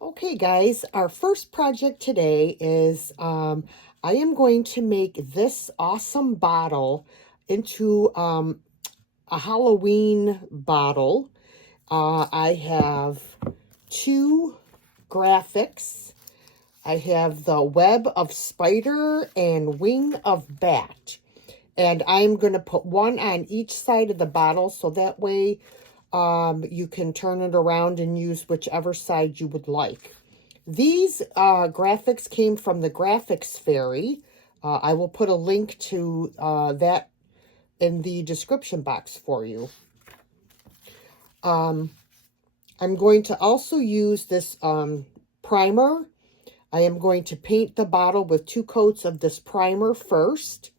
Okay, guys, our first project today is I am going to make this awesome bottle into a Halloween bottle. I have two graphics. I have the web of spider and wing of bat. And I'm going to put one on each side of the bottle so that way you can turn it around and use whichever side you would like. These graphics came from the Graphics Fairy. I will put a link to that in the description box for you. I'm going to also use this primer. I am going to paint the bottle with 2 coats of this primer first.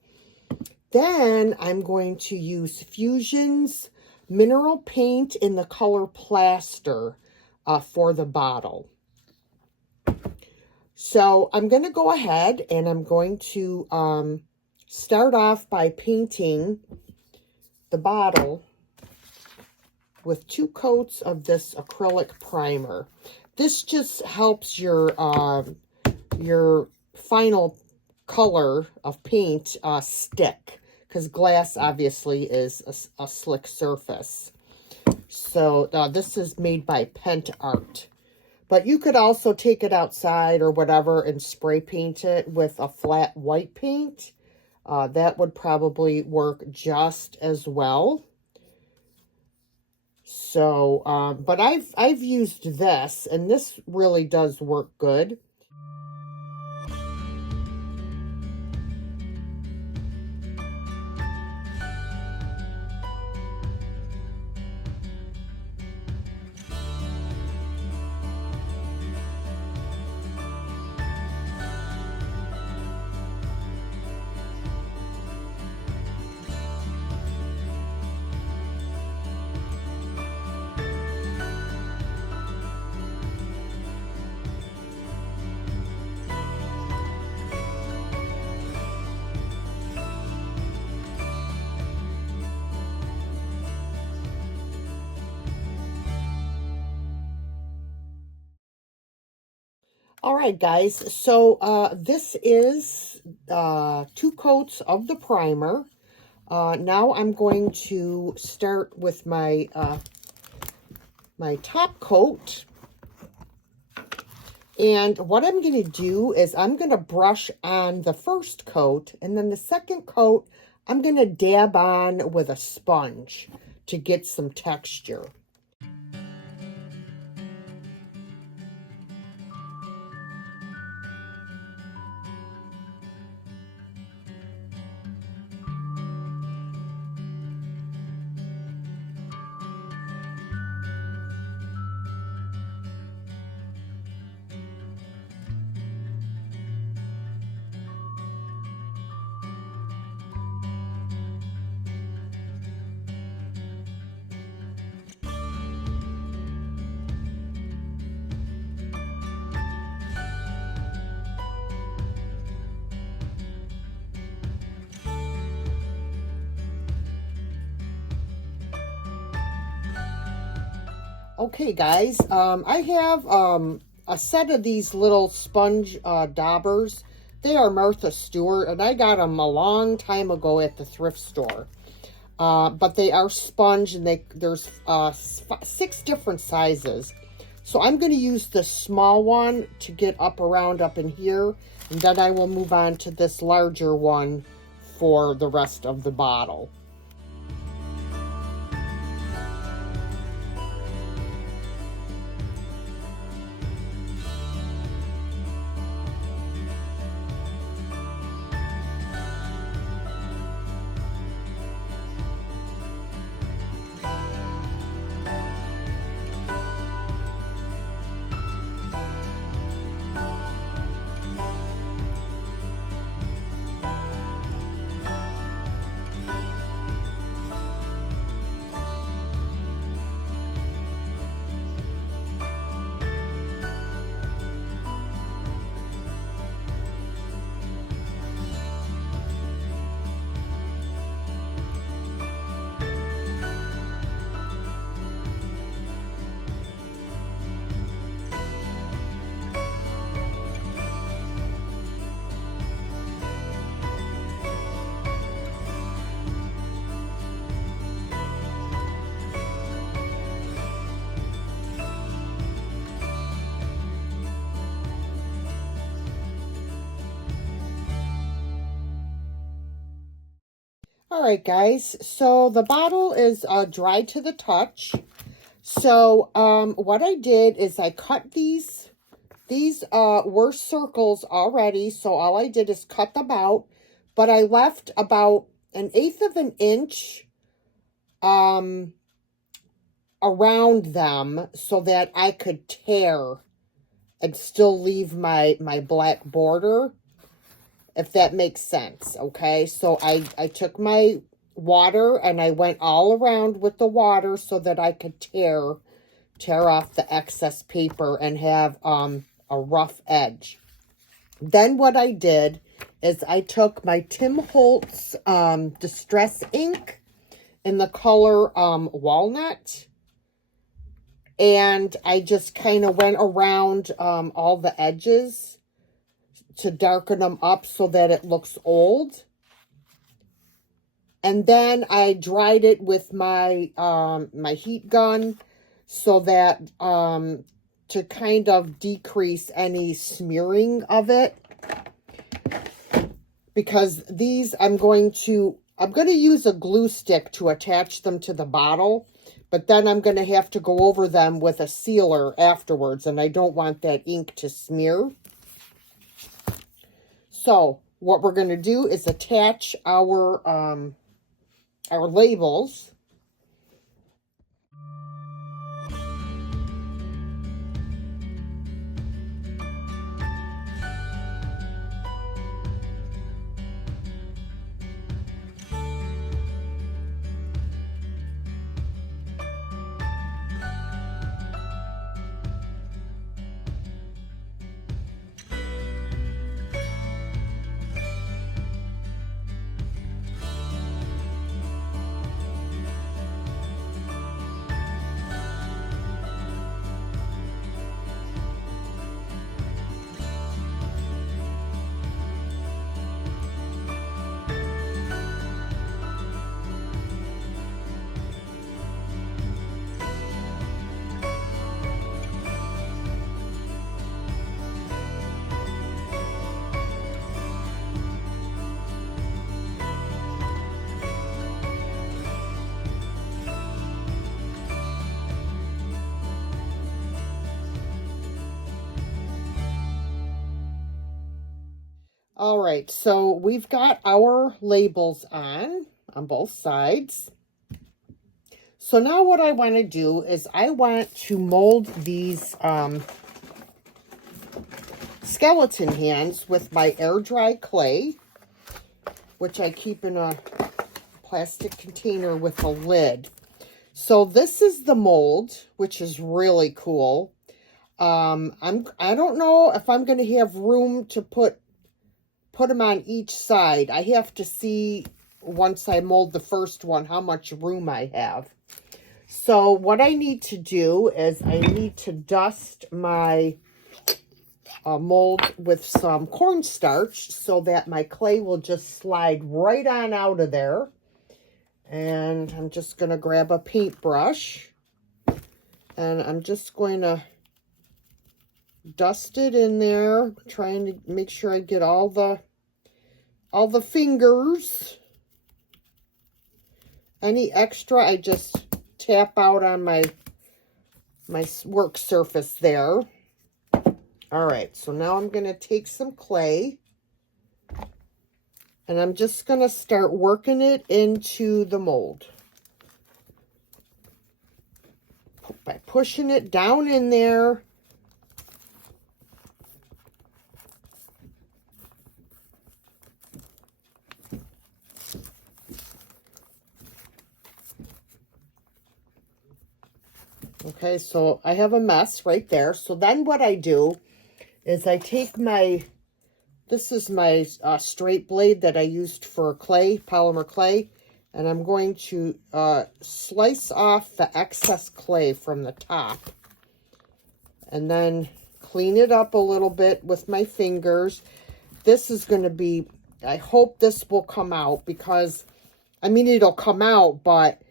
Then I'm going to use Fusion's mineral paint in the color plaster for the bottle. So I'm going to go ahead and I'm going to start off by painting the bottle with 2 coats of this acrylic primer. This just helps your final color of paint stick, because glass obviously is a slick surface. So this is made by Pent Art. But you could also take it outside or whatever and spray paint it with a flat white paint. That would probably work just as well. So, but I've used this, and this really does work good. All right, guys, so this is 2 coats of the primer. Now I'm going to start with my my top coat. And what I'm going to do is I'm going to brush on the first coat, and then the second coat I'm going to dab on with a sponge to get some texture. Okay, guys, I have a set of these little sponge daubers. They are Martha Stewart, and I got them a long time ago at the thrift store. But they are sponge, and there's 6 different sizes. So I'm going to use the small one to get up in here, and then I will move on to this larger one for the rest of the bottle. All right, guys. So the bottle is dry to the touch. So what I did is I cut these were circles already. So all I did is cut them out, but I left about 1/8 of an inch around them so that I could tear and still leave my black border, if that makes sense. Okay, so I took my water and I went all around with the water so that I could tear off the excess paper and have a rough edge. Then what I did is I took my Tim Holtz Distress ink in the color Walnut, and I just kind of went around all the edges to darken them up so that it looks old. And then I dried it with my my heat gun so that to kind of decrease any smearing of it. Because these I'm going to use a glue stick to attach them to the bottle, but then I'm going to have to go over them with a sealer afterwards, and I don't want that ink to smear. So what we're going to do is attach our labels. All right, so we've got our labels on both sides. So now what I want to do is I want to mold these skeleton hands with my air dry clay, which I keep in a plastic container with a lid. So this is the mold, which is really cool. I don't know if I'm going to have room to put them on each side. I have to see once I mold the first one how much room I have. So what I need to do is I need to dust my mold with some cornstarch so that my clay will just slide right on out of there. And I'm just going to grab a paintbrush and I'm just going to dust it in there, trying to make sure I get all the fingers. Any extra I just tap out on my work surface there. All right, so now I'm going to take some clay and I'm just going to start working it into the mold by pushing it down in there. Okay, so I have a mess right there. So then what I do is I take this is my straight blade that I used for clay, polymer clay, and I'm going to slice off the excess clay from the top and then clean it up a little bit with my fingers. This is going to be, I hope this will come out because, I mean, it'll come out, but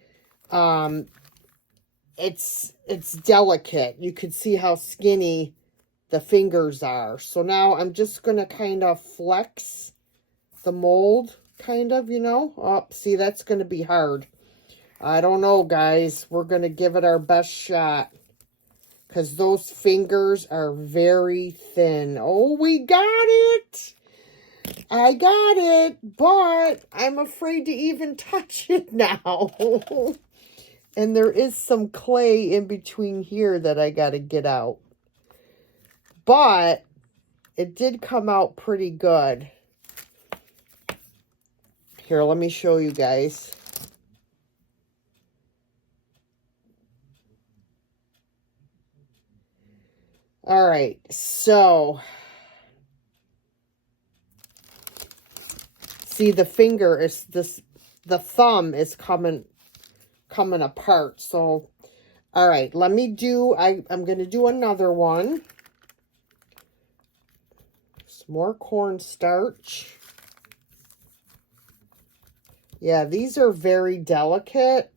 it's delicate. You can see how skinny the fingers are. So now I'm just going to kind of flex the mold kind of, you know. Oh, see, that's going to be hard. I don't know, guys. We're going to give it our best shot. Because those fingers are very thin. Oh, we got it. I got it. But I'm afraid to even touch it now. And there is some clay in between here that I got to get out. But it did come out pretty good. Here, let me show you guys. All right, so see, the finger is this, the thumb is coming apart. So, all right, let me do, I'm going to do another one. Some more cornstarch. Yeah, these are very delicate.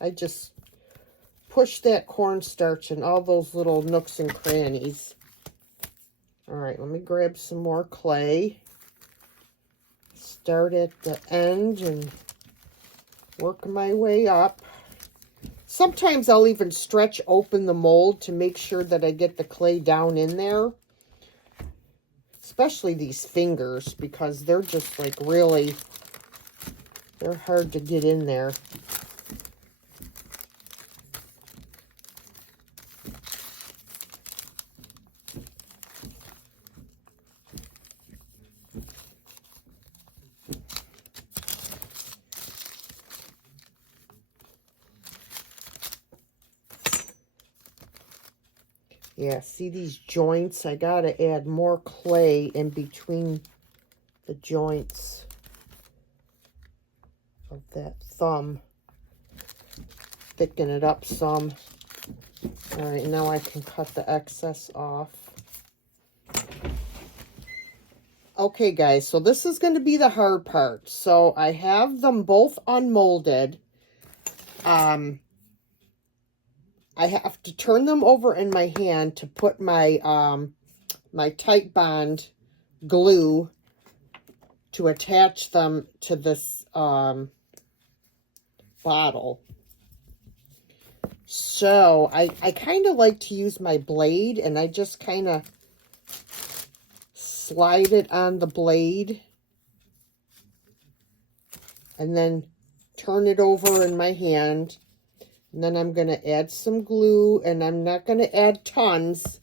I just push that cornstarch in all those little nooks and crannies. All right, let me grab some more clay. Start at the end and work my way up. Sometimes I'll even stretch open the mold to make sure that I get the clay down in there. Especially these fingers, because they're just like really, they're hard to get in there. Yeah, see these joints? I gotta add more clay in between the joints of that thumb. Thicken it up some. All right, now I can cut the excess off. Okay, guys, so this is going to be the hard part. So I have them both unmolded. I have to turn them over in my hand to put my my tight bond glue to attach them to this bottle. So I kind of like to use my blade, and I just kind of slide it on the blade and then turn it over in my hand. And then I'm going to add some glue, and I'm not going to add tons,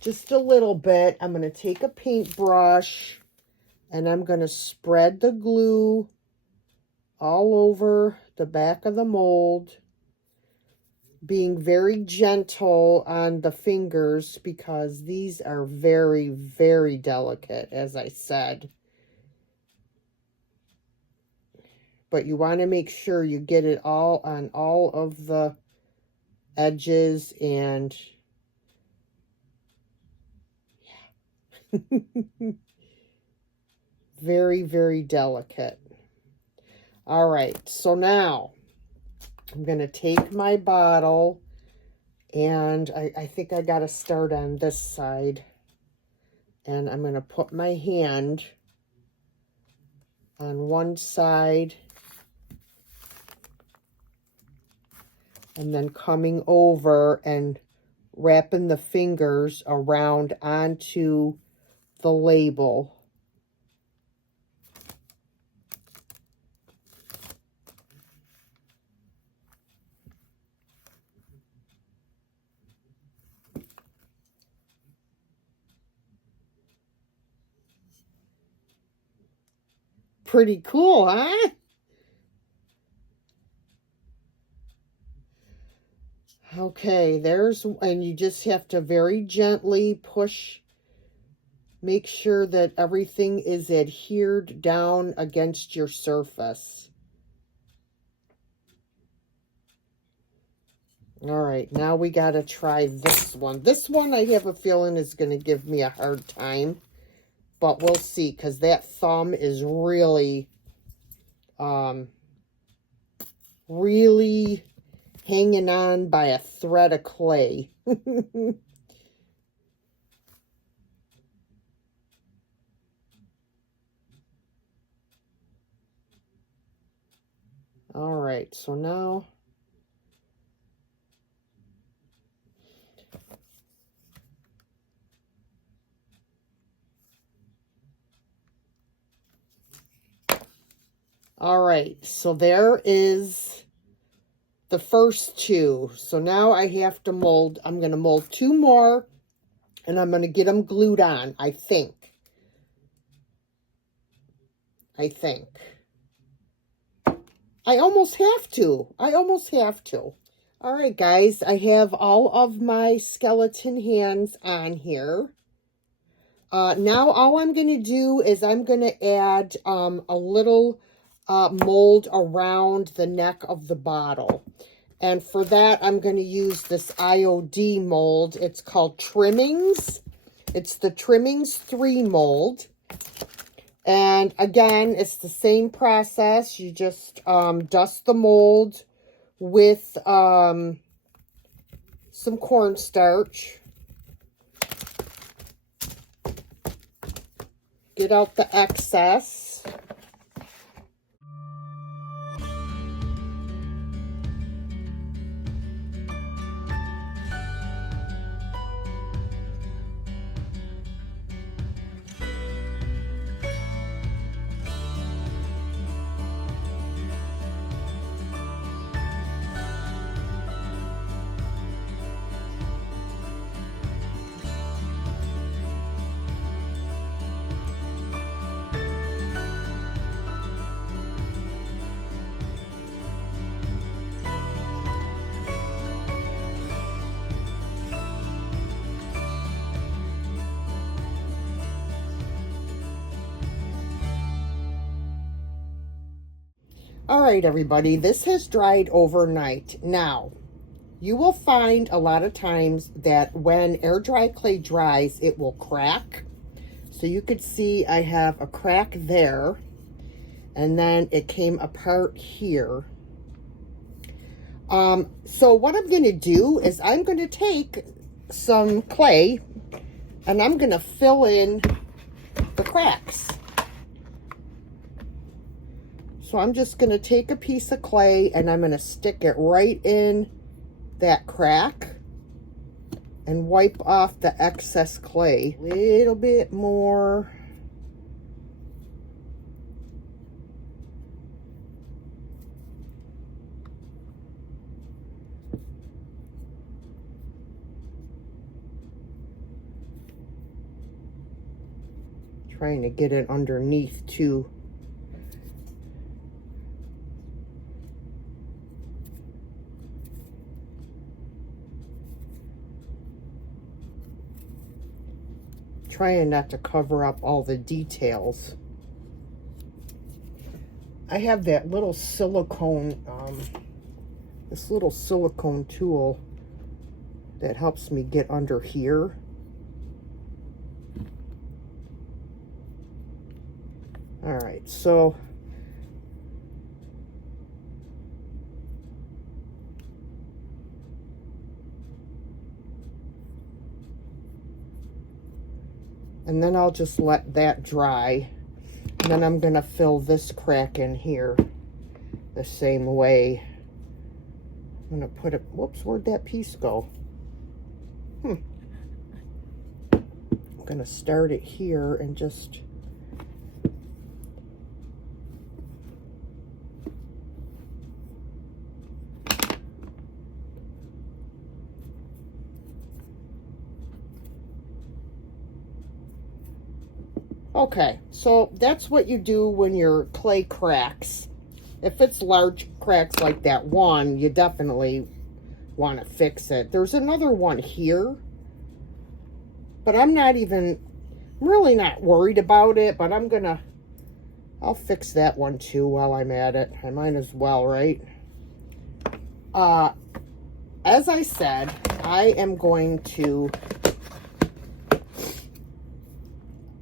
just a little bit. I'm going to take a paintbrush, and I'm going to spread the glue all over the back of the mold, being very gentle on the fingers because these are very, very delicate, as I said. But you want to make sure you get it all on all of the edges, and yeah. Very, very delicate. All right, so now I'm going to take my bottle, and I think I got to start on this side. And I'm going to put my hand on one side, and then coming over and wrapping the fingers around onto the label. Pretty cool, huh? Okay, and you just have to very gently push, make sure that everything is adhered down against your surface. All right, now we got to try this one. This one I have a feeling is going to give me a hard time, but we'll see, because that thumb is really, really hanging on by a thread of clay. All right, so now all right, so there is the first two. So now I have to mold. I'm going to mold two more, and I'm going to get them glued on, I think. I almost have to. All right, guys, I have all of my skeleton hands on here. Now all I'm going to do is I'm going to add a little mold around the neck of the bottle. And for that, I'm going to use this IOD mold. It's called Trimmings. It's the Trimmings 3 mold. And again, it's the same process. You just dust the mold with some cornstarch. Get out the excess. All right, everybody, this has dried overnight. Now, you will find a lot of times that when air dry clay dries, it will crack. So you could see I have a crack there, and then it came apart here. So what I'm going to do is I'm going to take some clay and I'm going to fill in the cracks. So I'm just going to take a piece of clay and I'm going to stick it right in that crack and wipe off the excess clay. A little bit more. Trying to get it underneath too. Trying not to cover up all the details. I have that little silicone, this little silicone tool that helps me get under here. All right, so and then I'll just let that dry. And then I'm gonna fill this crack in here the same way. I'm gonna put it, whoops, where'd that piece go? I'm gonna start it here and just okay, so that's what you do when your clay cracks. If it's large cracks like that one, you definitely want to fix it. There's another one here, but I'm really not worried about it, but I'll fix that one too while I'm at it. I might as well, right? As I said, I am going to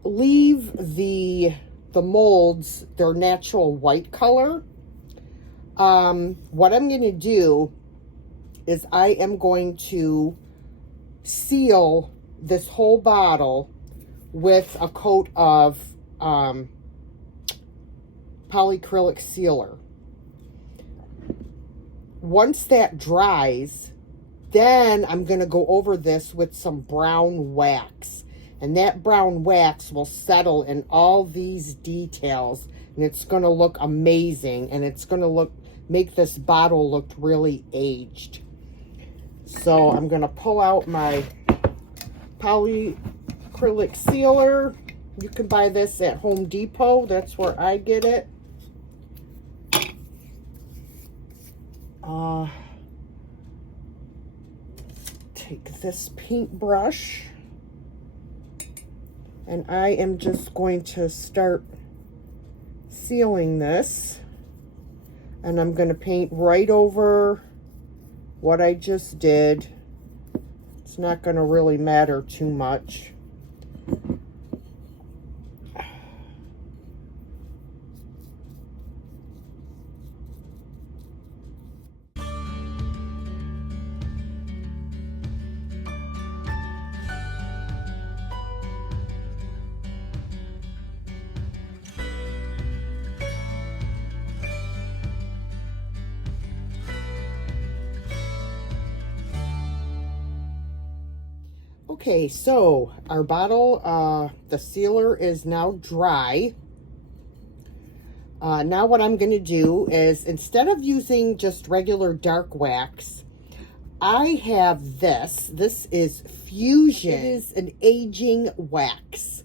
leave the molds their natural white color. What I'm going to do is I am going to seal this whole bottle with a coat of polyacrylic sealer. once that dries, then I'm going to go over this with some brown wax. And that brown wax will settle in all these details. And it's going to look amazing. And it's going to make this bottle look really aged. So I'm going to pull out my polyacrylic sealer. You can buy this at Home Depot. That's where I get it. Take this paintbrush, and I am just going to start sealing this, and I'm going to paint right over what I just did. It's not going to really matter too much. Okay, so our bottle, the sealer is now dry. Now what I'm going to do is, instead of using just regular dark wax, I have this. This is Fusion. It is an aging wax.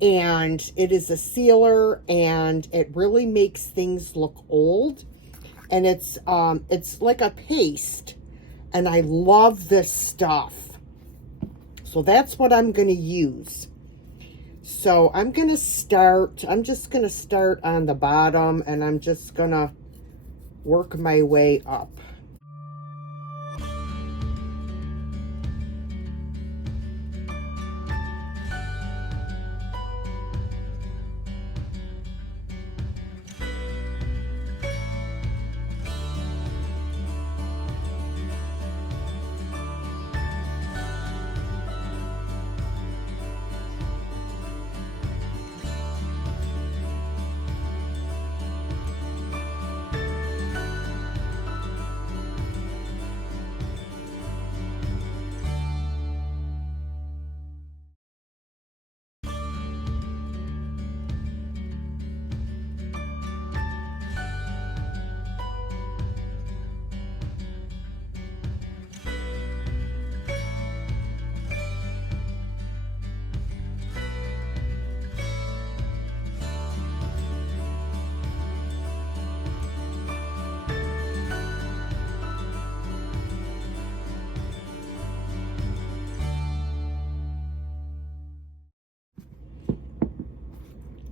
And it is a sealer, and it really makes things look old. And it's like a paste. And I love this stuff. So that's what I'm going to use. So I'm just going to start on the bottom, and I'm just going to work my way up.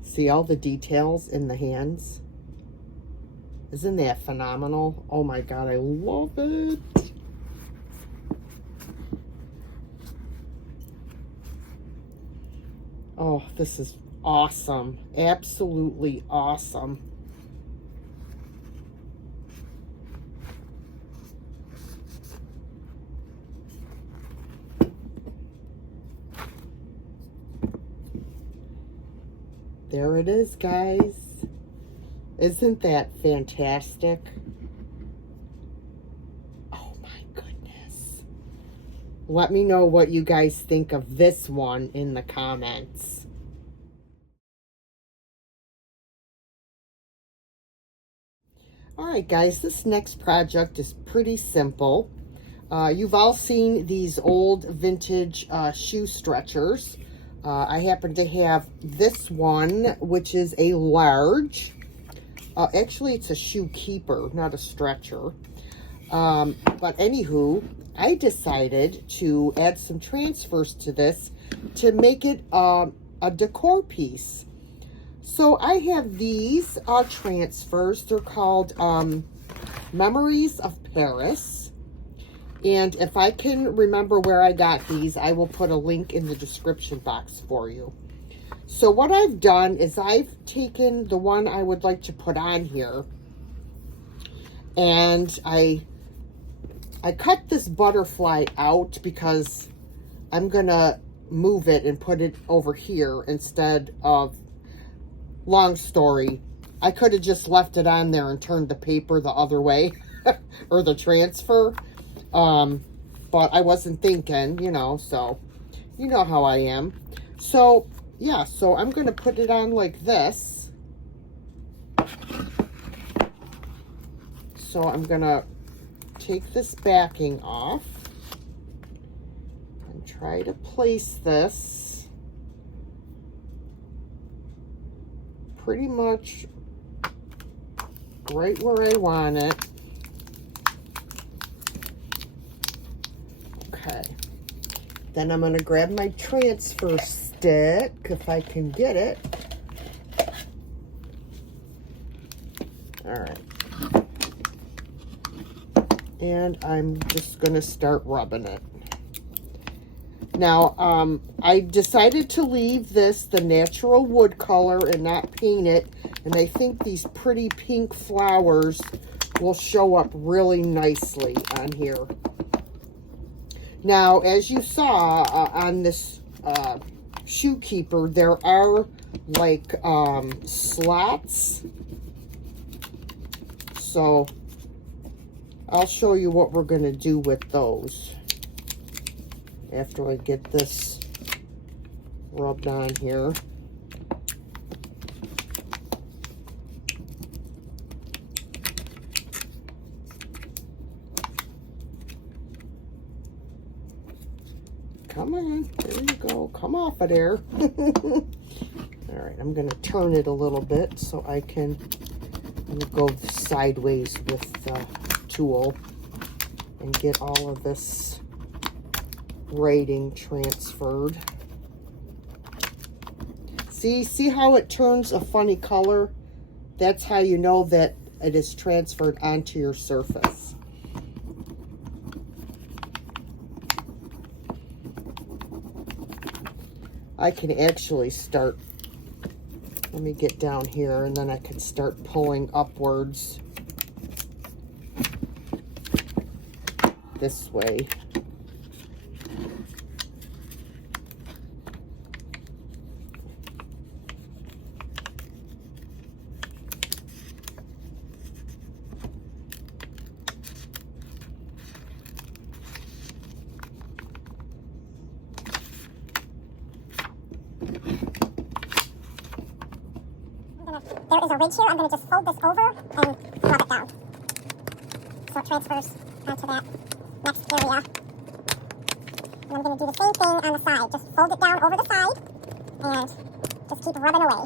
See all the details in the hands? Isn't that phenomenal? Oh my God, I love it. Oh, this is awesome. Absolutely awesome. There it is, guys. Isn't that fantastic? Oh my goodness. Let me know what you guys think of this one in the comments. Alright guys, this next project is pretty simple. You've all seen these old vintage shoe stretchers. I happen to have this one, which is a large. Actually, it's a shoe keeper, not a stretcher. But anywho, I decided to add some transfers to this to make it a decor piece. So I have these transfers. They're called Memories of Paris. And if I can remember where I got these, I will put a link in the description box for you. So what I've done is I've taken the one I would like to put on here, and I cut this butterfly out because I'm going to move it and put it over here instead of, long story, I could have just left it on there and turned the paper the other way. or the transfer. But I wasn't thinking, you know, so you know how I am. So yeah, so I'm going to put it on like this. So I'm going to take this backing off and try to place this pretty much right where I want it. Okay. Then I'm going to grab my transfer stick, if I can get it. All right. And I'm just going to start rubbing it. Now, I decided to leave this the natural wood color and not paint it. And I think these pretty pink flowers will show up really nicely on here. Now, as you saw on this shoe keeper, there are like slots. So I'll show you what we're going to do with those after I get this rubbed on here. Come on, there you go. Come off of there. All right, I'm going to turn it a little bit so I can go sideways with the tool and get all of this writing transferred. See how it turns a funny color? That's how you know that it is transferred onto your surface. I can actually start, let me get down here, and then I can start pulling upwards this way. There is a ridge here. I'm going to just fold this over and rub it down, so it transfers onto that next area. And I'm going to do the same thing on the side. Just fold it down over the side and just keep rubbing away.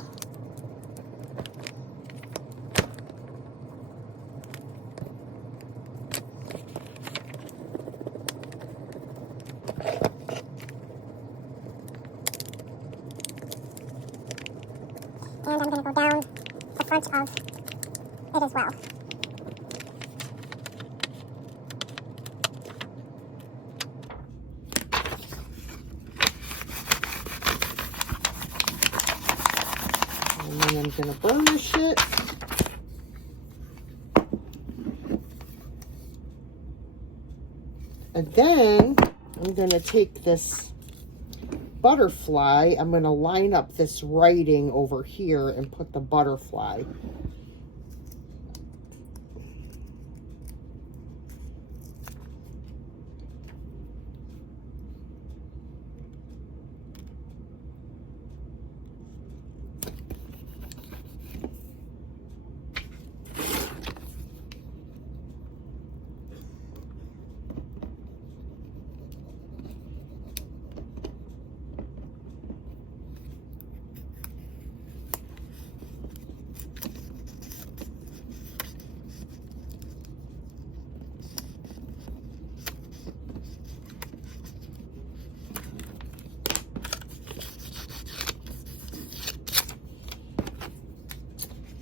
And I'm going to go down the front of it as well. And then I'm going to burnish it. And then I'm going to take this butterfly, I'm going to line up this writing over here and put the butterfly.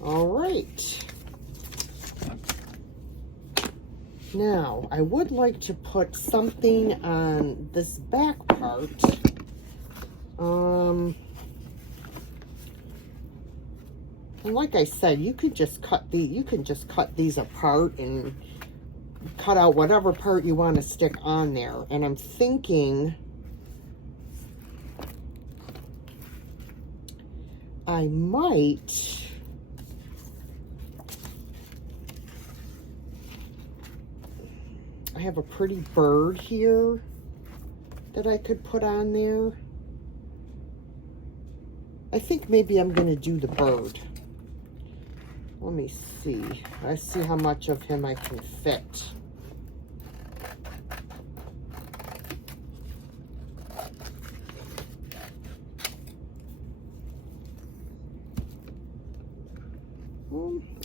All right. Now, I would like to put something on this back part. And like I said, you can just cut these apart and cut out whatever part you want to stick on there. And I'm thinking I might I have a pretty bird here that I could put on there. I think maybe I'm going to do the bird. Let me see. I see how much of him I can fit.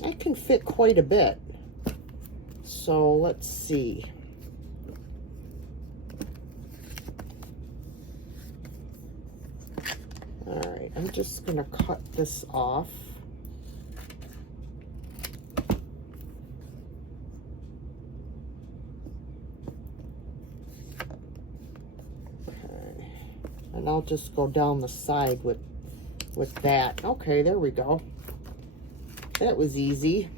I can fit quite a bit. So let's see. All right, I'm just going to cut this off. Okay. And I'll just go down the side with that. Okay, there we go. That was easy.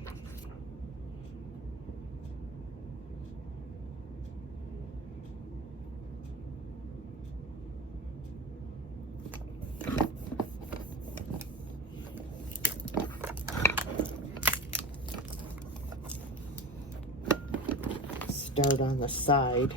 Start on the side.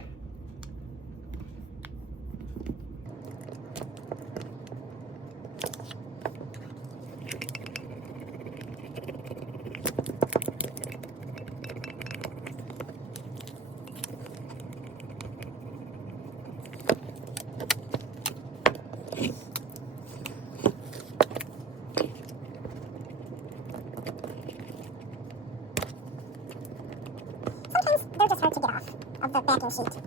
Sometimes they're just hard to get off of the backing sheet.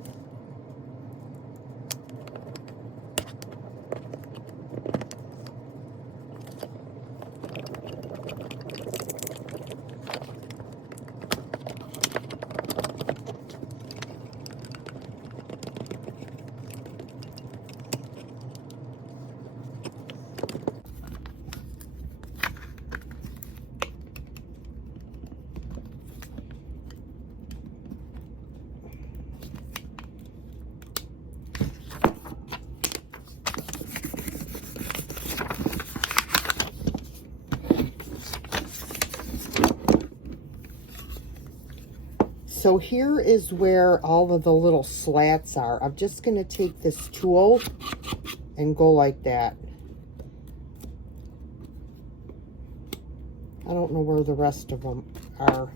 So here is where all of the little slats are. I'm just going to take this tool and go like that. I don't know where the rest of them are.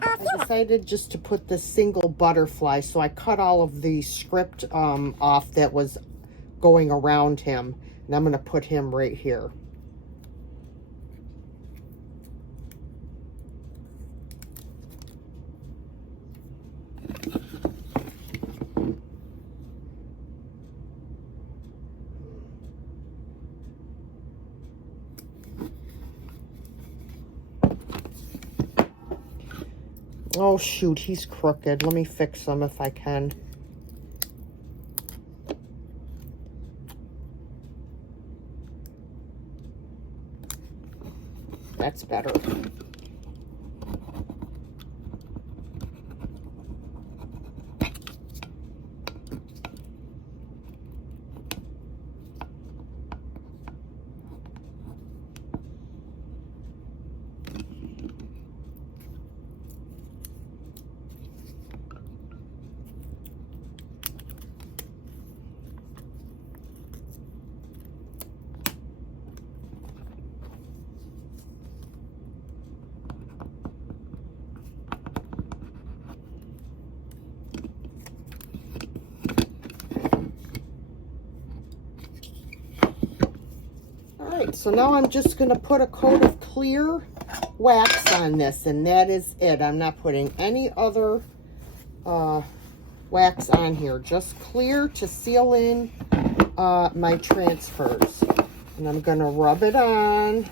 I decided just to put this single butterfly, so I cut all of the script off that was going around him, and I'm going to put him right here. Oh shoot, he's crooked. Let me fix him if I can. That's better. So now I'm just going to put a coat of clear wax on this, and that is it. I'm not putting any other wax on here, just clear to seal in my transfers. And I'm going to rub it on.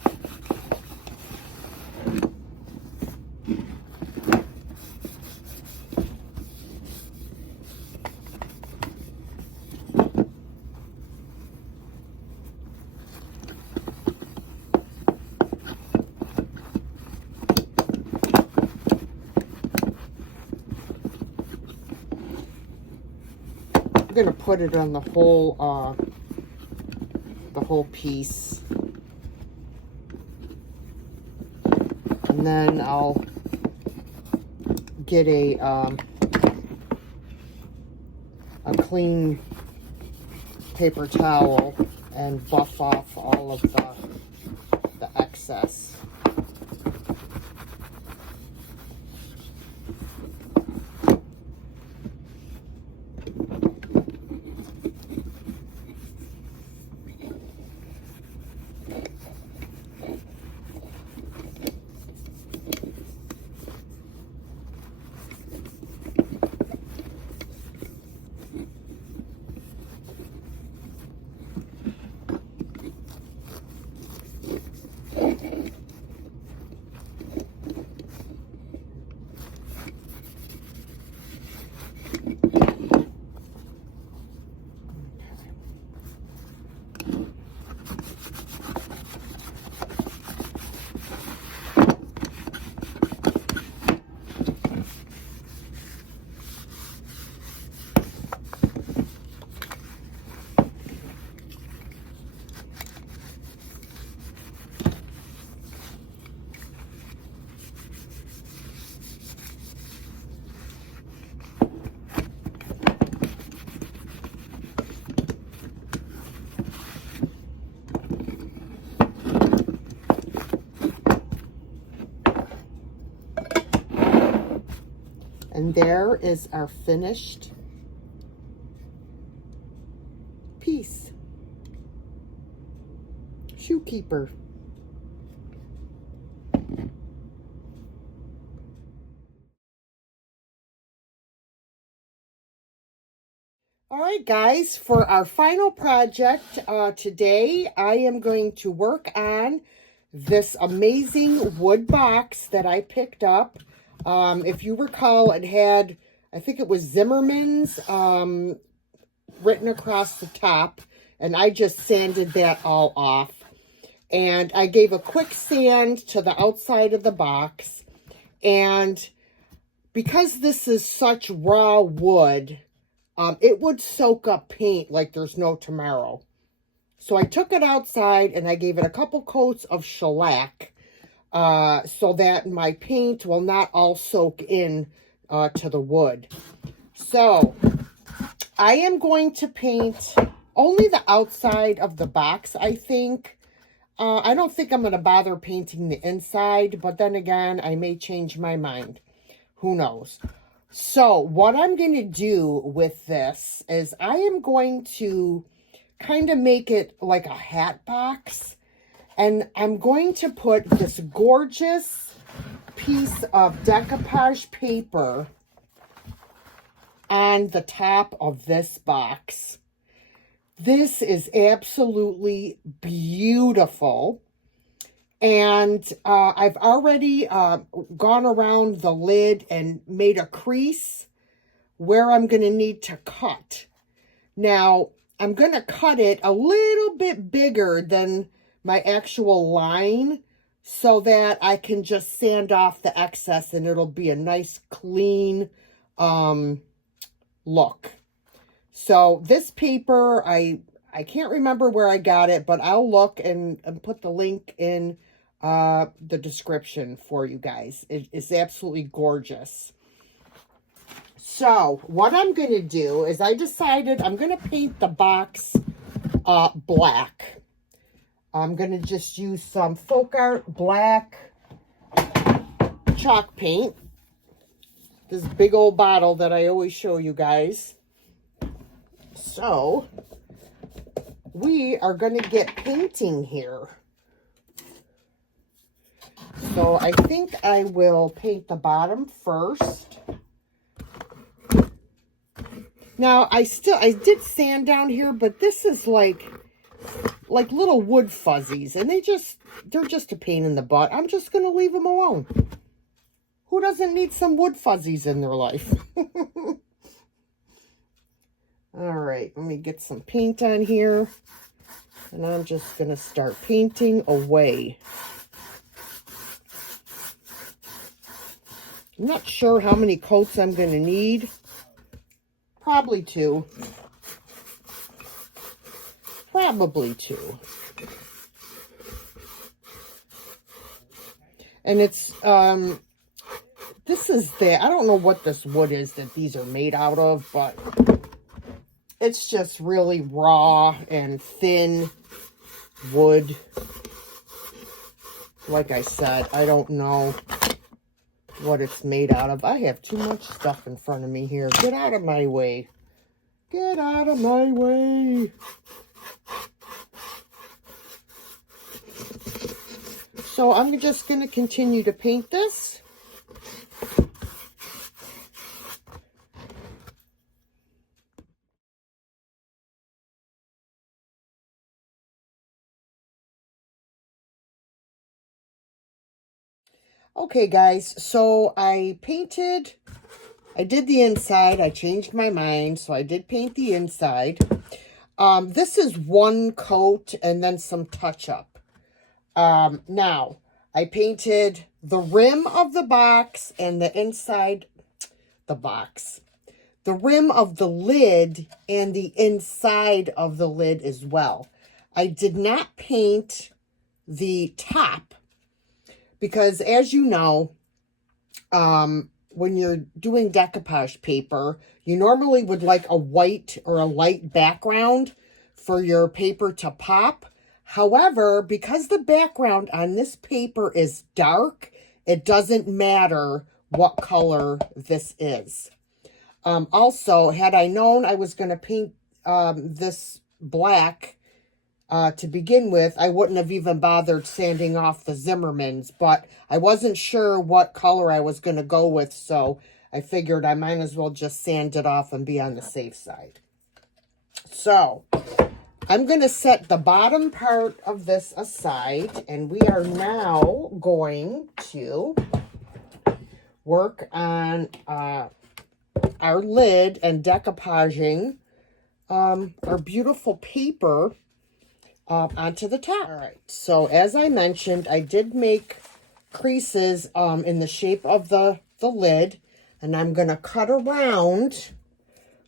I'm going to put it on the whole piece. And then I'll get a clean paper towel and buff off all of the excess. And there is our finished piece. Shoe keeper. All right, guys, for our final project today, I am going to work on this amazing wood box that I picked up. If you recall, it had, I think it was Zimmerman's written across the top, and I just sanded that all off. And I gave a quick sand to the outside of the box. And because this is such raw wood, it would soak up paint like there's no tomorrow. So I took it outside and I gave it a couple coats of shellac so that my paint will not all soak in to the wood. So I am going to paint only the outside of the box, I think. I don't think I'm going to bother painting the inside, but then again, I may change my mind. Who knows? So what I'm going to do with this is I am going to kind of make it like a hat box. And I'm going to put this gorgeous piece of decoupage paper on the top of this box. This is absolutely beautiful. And I've already gone around the lid and made a crease where I'm going to need to cut. Now, I'm going to cut it a little bit bigger than my actual line so that I can just sand off the excess and it'll be a nice clean look. So this paper, I can't remember where I got it, but I'll look and put the link in the description for you guys. It's absolutely gorgeous. So what I'm going to do is I decided I'm going to paint the box black. I'm going to just use some Folk Art black chalk paint. This big old bottle that I always show you guys. So we are going to get painting here. So I think I will paint the bottom first. Now I did sand down here, but this is like little wood fuzzies, and they're just a pain in the butt. I'm just gonna leave them alone. Who doesn't need some wood fuzzies in their life? All right, let me get some paint on here, and I'm just gonna start painting away. I'm not sure how many coats I'm gonna need. Probably two. Probably two. And it's, this is I don't know what this wood is that these are made out of, but it's just really raw and thin wood. Like I said, I don't know what it's made out of. I have too much stuff in front of me here. Get out of my way. Get out of my way. So I'm just going to continue to paint this. Okay, guys, so I did the inside. I changed my mind, so I did paint the inside. This is one coat and then some touch-up. Now, I painted the rim of the box and the inside, the box. The rim of the lid and the inside of the lid as well. I did not paint the top because, as you know, when you're doing decoupage paper, you normally would like a white or a light background for your paper to pop. However, because the background on this paper is dark, it doesn't matter what color this is. Also, had I known I was going to paint this black to begin with, I wouldn't have even bothered sanding off the Zimmermans, but I wasn't sure what color I was going to go with, so I figured I might as well just sand it off and be on the safe side. So, I'm going to set the bottom part of this aside, and we are now going to work on our lid and decoupaging our beautiful paper onto the top. All right, so as I mentioned, I did make creases in the shape of the lid, and I'm going to cut around,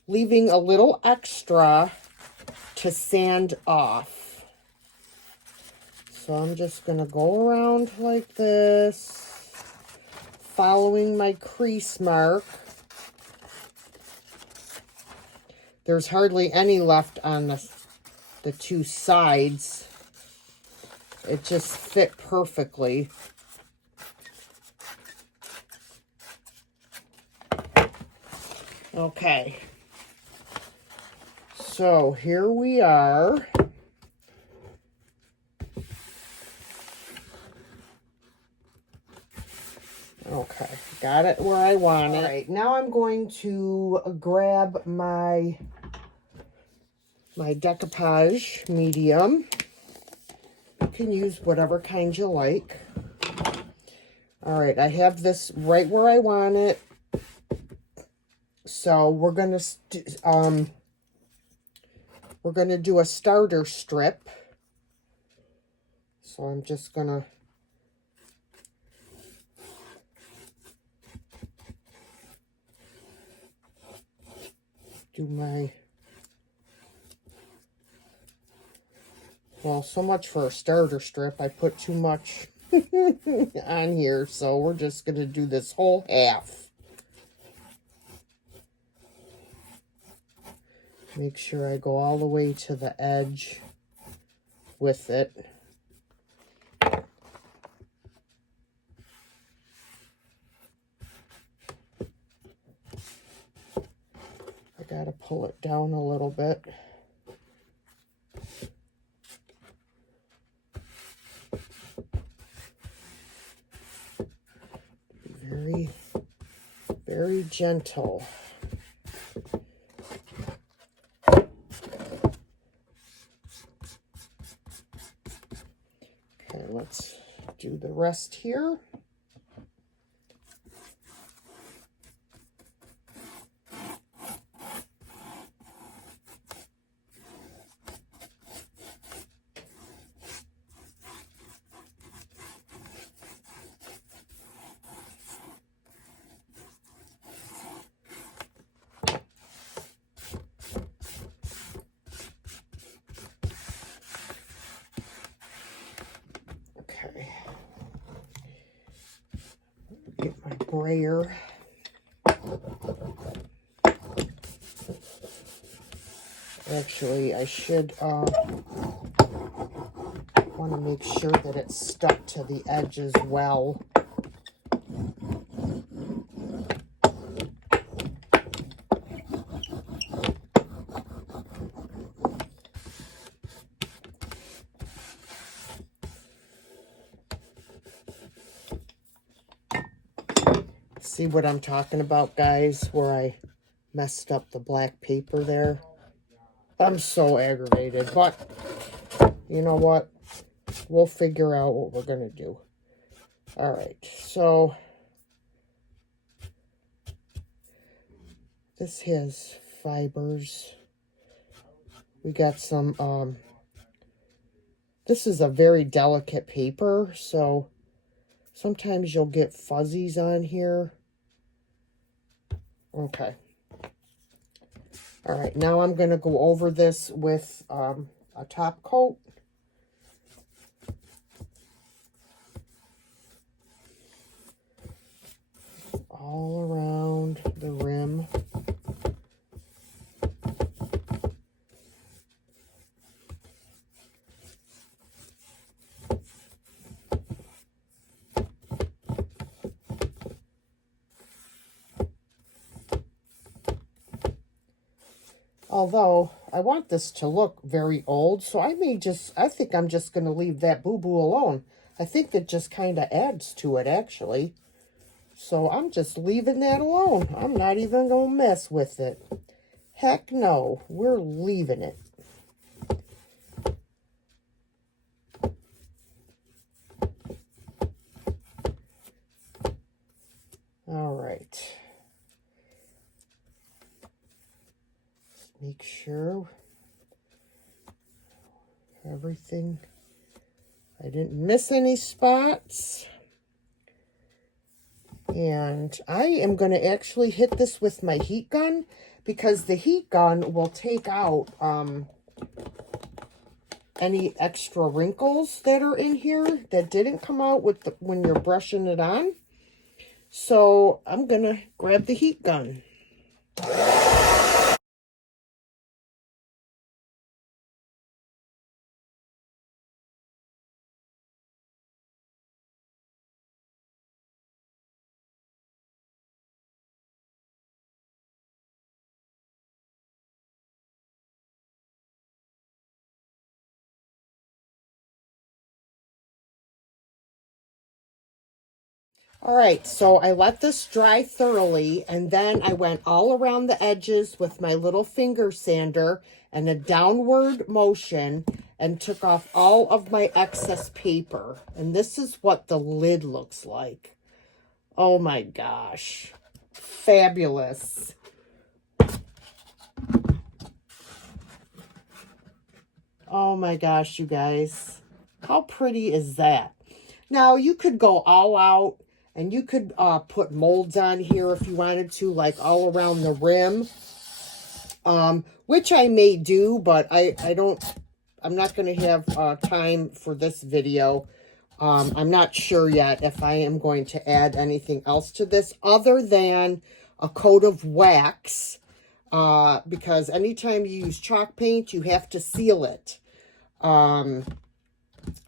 leaving a little extra to sand off. So I'm just going to go around like this, following my crease mark. There's hardly any left on the two sides. It just fit perfectly. Okay. So here we are. Okay, got it where I want it. All right, now I'm going to grab my decoupage medium. You can use whatever kind you like. All right, I have this right where I want it. So we're gonna do a starter strip. So I'm just gonna do my, well, so much for a starter strip. I put too much on here, so we're just gonna do this whole half. Make sure I go all the way to the edge with it. I gotta pull it down a little bit. Very gentle. Okay, let's do the rest here. Okay. Get my brayer. Actually, I should want to make sure that it's stuck to the edge as well. See what I'm talking about, guys, where I messed up the black paper there? I'm so aggravated, but you know what? We'll figure out what we're going to do. All right, so this has fibers. We got some, this is a very delicate paper, so sometimes you'll get fuzzies on here. Okay. All right, now I'm going to go over this with a top coat. All around the rim. Although, I want this to look very old, so I think I'm just going to leave that boo-boo alone. I think that just kind of adds to it, actually. So I'm just leaving that alone. I'm not even going to mess with it. Heck no, we're leaving it. All right. Make sure everything, I didn't miss any spots. And I am going to actually hit this with my heat gun, because the heat gun will take out any extra wrinkles that are in here that didn't come out with when you're brushing it on. So I'm going to grab the heat gun. All right, so I let this dry thoroughly, and then I went all around the edges with my little finger sander and a downward motion and took off all of my excess paper. And this is what the lid looks like. Oh my gosh. Fabulous. Oh my gosh, you guys. How pretty is that? Now, you could go all out and you could put molds on here if you wanted to, like all around the rim, which I may do, but I'm not going to have time for this video. I'm not sure yet if I am going to add anything else to this other than a coat of wax, because anytime you use chalk paint, you have to seal it.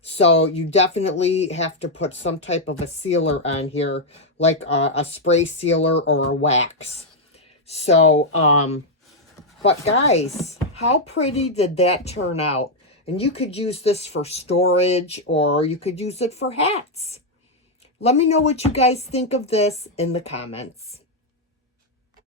So you definitely have to put some type of a sealer on here, like a spray sealer or a wax. So, but guys, how pretty did that turn out? And you could use this for storage, or you could use it for hats. Let me know what you guys think of this in the comments.